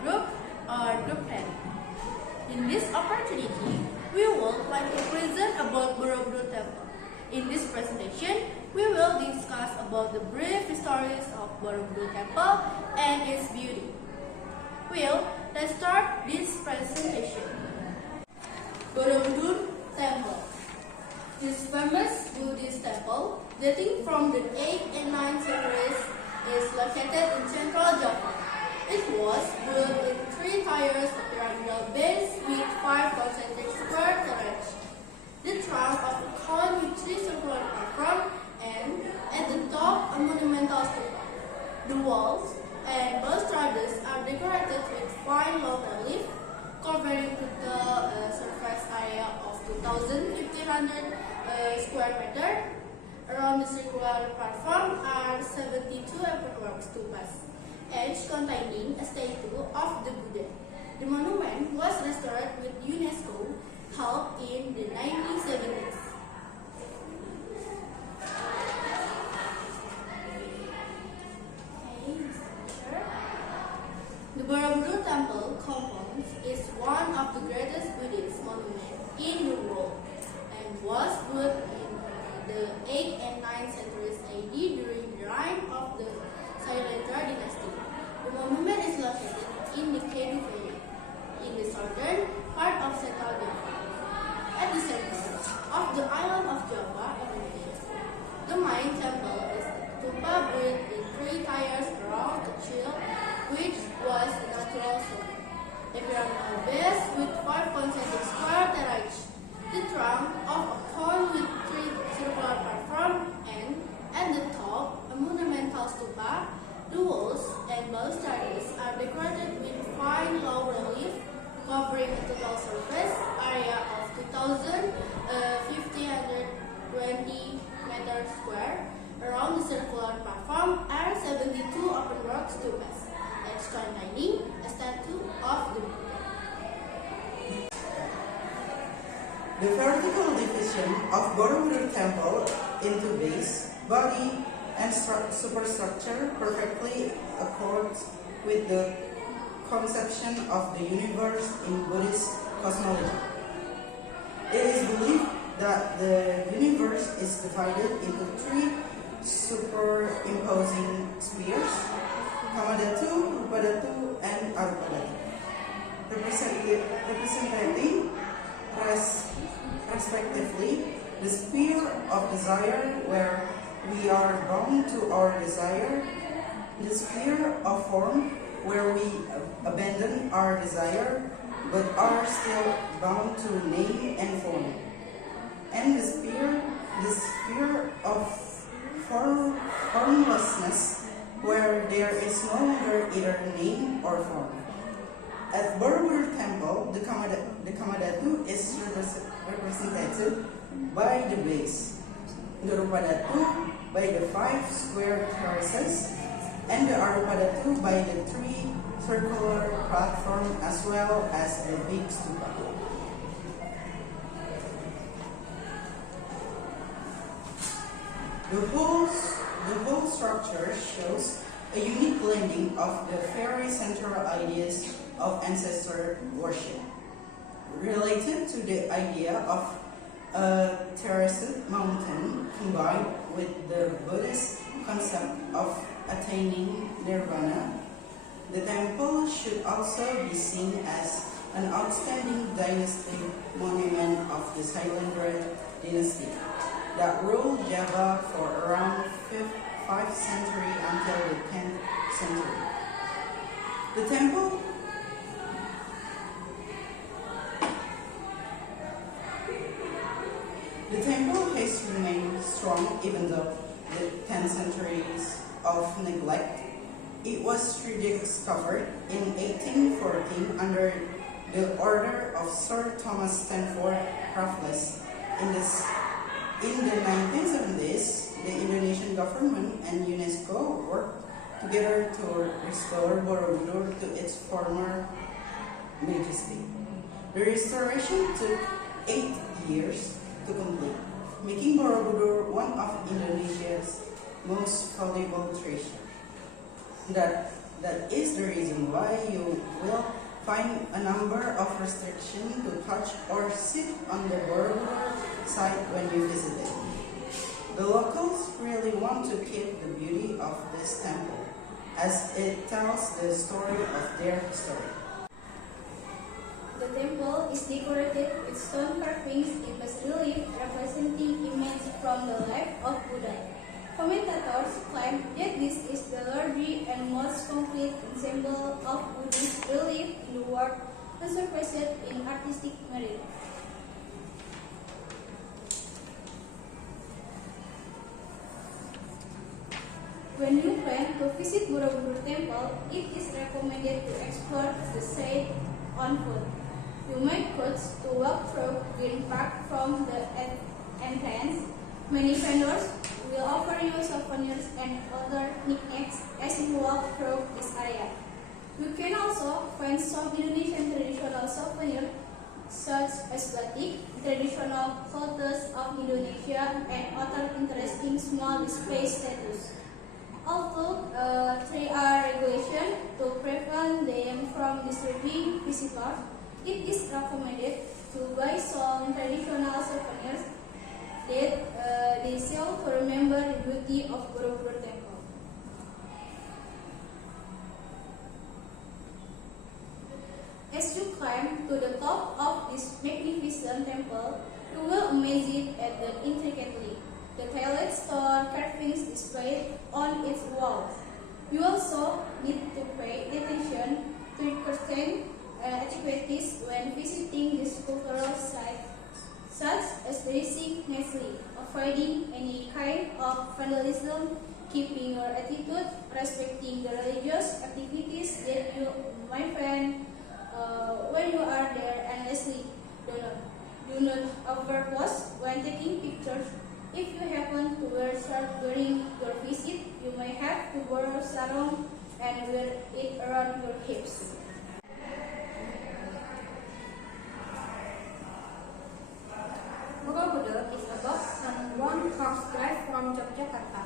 group or group planning. In this opportunity, we would like to present about Burobudur Temple. In this presentation, we will discuss about the brief histories of Burobudur Temple and its beauty. Let's start this presentation. Burobudur Temple. This famous Buddhist temple, dating from the 8th and 9th centuries, is located in central Java. It was built in 3 tiers of pyramidal base with 5 concentric square turrets. The trunk of a cone with 3 circular platforms and at the top a monumental stupa. The walls and balustrades are decorated with fine low relief, covering the surface area of 2,500 square meter. Around the circular platform are 72 earthwork stupas, each containing a statue of the Buddha. The monument was restored with UNESCO help in the 1970s. The Burobudur Temple compound is one of the greatest Buddhist monuments in the world and was built in the 8th and 9th centuries AD during the reign of the Zhafira dynasty. The monument is located in the Kheko Valley, in the southern part of central Java, at the center of the island of Java, Indonesia. The main temple is a stupa built in 3 tiers around the shield, which was a natural stone. A pyramidal base with 5 concentric square terraces. The trunk of a cone with 3 circular platforms and at the top a monumental stupa. The walls and balustrades are decorated with fine low relief, covering a total surface area of 2,520 meters square. Around the circular platform are 72 openwork stupas, each containing a statue of the Buddha. The vertical division of Burobudur Temple into base, body, and superstructure perfectly accords with the conception of the universe in Buddhist cosmology. It is believed that the universe is divided into 3 superimposing spheres, Kamadhatu, Rupadhatu, and Arupadhatu, representing respectively the sphere of desire, where we are bound to our desire, the sphere of form, where we abandon our desire but are still bound to name and form, and the sphere of formlessness, where there is no longer either name or form. At Burobudur Temple, the Kamadhatu is represented by the base, the Rupadhatu by the 5 square terraces, and the Arupadhatu by the 3 circular platforms as well as the big stupa. The whole structure shows a unique blending of the very central ideas of ancestor worship, related to the idea of a terraced mountain combined with the Buddhist concept of attaining nirvana. The temple should also be seen as an outstanding dynastic monument of the Zhafira dynasty that ruled Java for around 5th century until the 10th century. The temple has remained strong even though the 10 centuries of neglect. It was rediscovered in 1814 under the order of Sir Thomas Stanford Raffles. In the 1970s, the Indonesian government and UNESCO worked together to restore Burobudur to its former majesty. The restoration took 8 years to complete, making Burobudur one of Indonesia's most valuable treasures. That is the reason why you will find a number of restrictions to touch or sit on the Burobudur site when you visit it. The locals really want to keep the beauty of this temple, as it tells the story of their history. The temple is decorated with stone carvings in bas-relief representing images from the life of Buddha. Commentators claim that this is the largest and most complete ensemble of Buddhist relief in the world, and surpassed in artistic merit. When you plan to visit Burobudur temple, it is recommended to explore the site on foot. You might choose to walk through Green Park from the entrance. Many vendors will offer you souvenirs and other knickknacks as you walk through this area. You can also find some Indonesian traditional souvenirs such as batik, traditional clothes of Indonesia, and other interesting small display statues. Although there are regulations to prevent them from disturbing visitors, it is recommended to buy some traditional souvenirs that they sell to remember the beauty of Burobudur temple. As you climb to the top of this magnificent temple, you will amaze at the intricately detailed stone carvings displayed on its walls. You also need to pay attention to certain etiquettes when visiting this cultural site, such as dressing nicely, avoiding any kind of vandalism, keeping your attitude, respecting the religious activities that you might find when you are there, and lastly, do not overpose when taking pictures. If you happen to wear shirt during your visit, you may have to borrow sarong and wear it around your hips. Burobudur is about an 1 hour drive from Yogyakarta.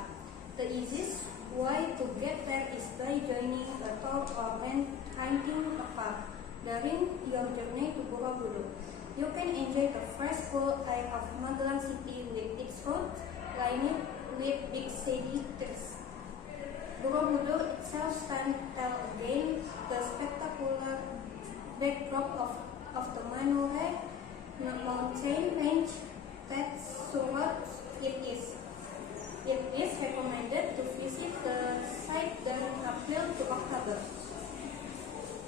The easiest way to get there is by joining a tour or renting a car during your journey to Burobudur. You can enjoy the fresh cool air of Magelang city with its roads lined with big shady trees. Burobudur itself stands tall against the spectacular backdrop of the Manohar mountain range that surrounds it is. It is recommended to visit the site during April to October,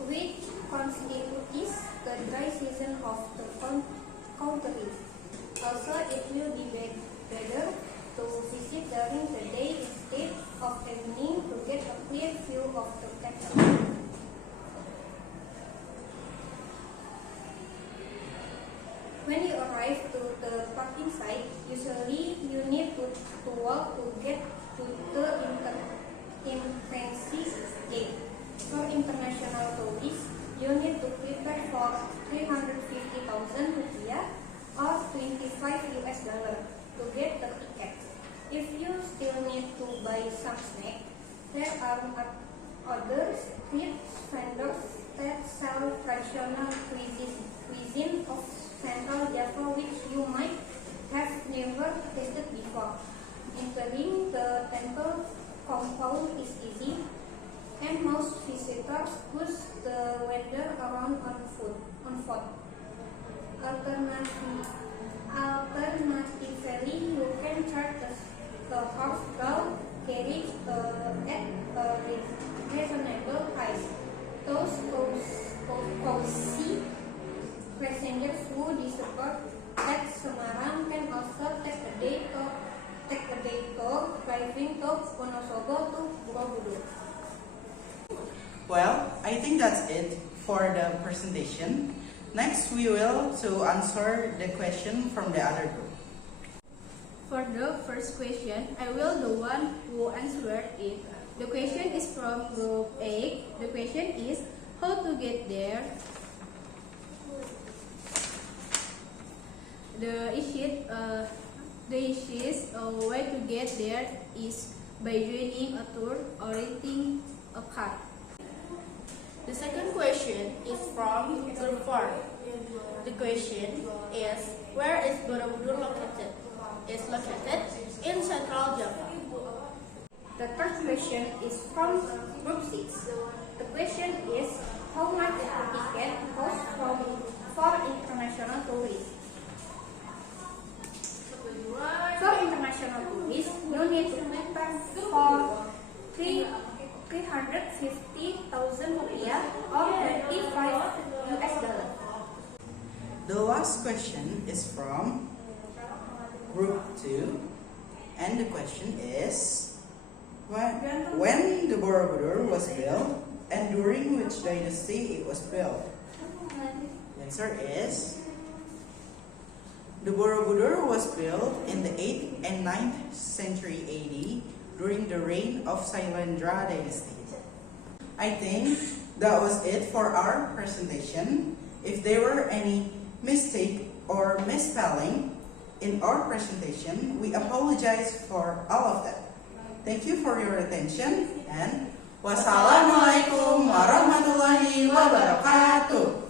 which constitutes the dry season of the country. Also, it will be better to visit during the day instead of evening to get a clear view of the capital. When you arrive to the parking site, usually you need to walk to get to the entrance gate. For international tourists, you need to prepare for 350,000 rupiah or 25 US dollar to get the ticket. If you still need to buy some snack, there are other street vendors that sell traditional cuisine of Central Java which you might have never tasted before. Entering the temple compound is easy, and most visitors push the vendor around on foot. Alternatively, you can charge the house-bound carriage at a reasonable price. Those cozy passengers who disappear at Semarang can also take a day tour driving to Wonosobo to Burobudur. Well, I think that's it for the presentation. Next, we will answer the question from the other group. For the first question, I will the one who answered it. The question is from group A. The question is how to get there. The easiest way to get there is by joining a tour or renting a car. The second question is from Group 4. The question is, where is Burobudur located? It's located in Central Java. The third question is from Group 6. The question is, how much a ticket costs for international tourists? For international tourists, you need to pay for 350,000 rupiah or $25. The last question is from Group 2, and the question is, when the Burobudur was built and during which dynasty it was built? The answer is, the Burobudur was built in the 8th and 9th century AD during the reign of Sailendra dynasty. I think that was it for our presentation. If there were any mistake or misspelling in our presentation, we apologize for all of that. Thank you for your attention and wassalamualaikum warahmatullahi wabarakatuh.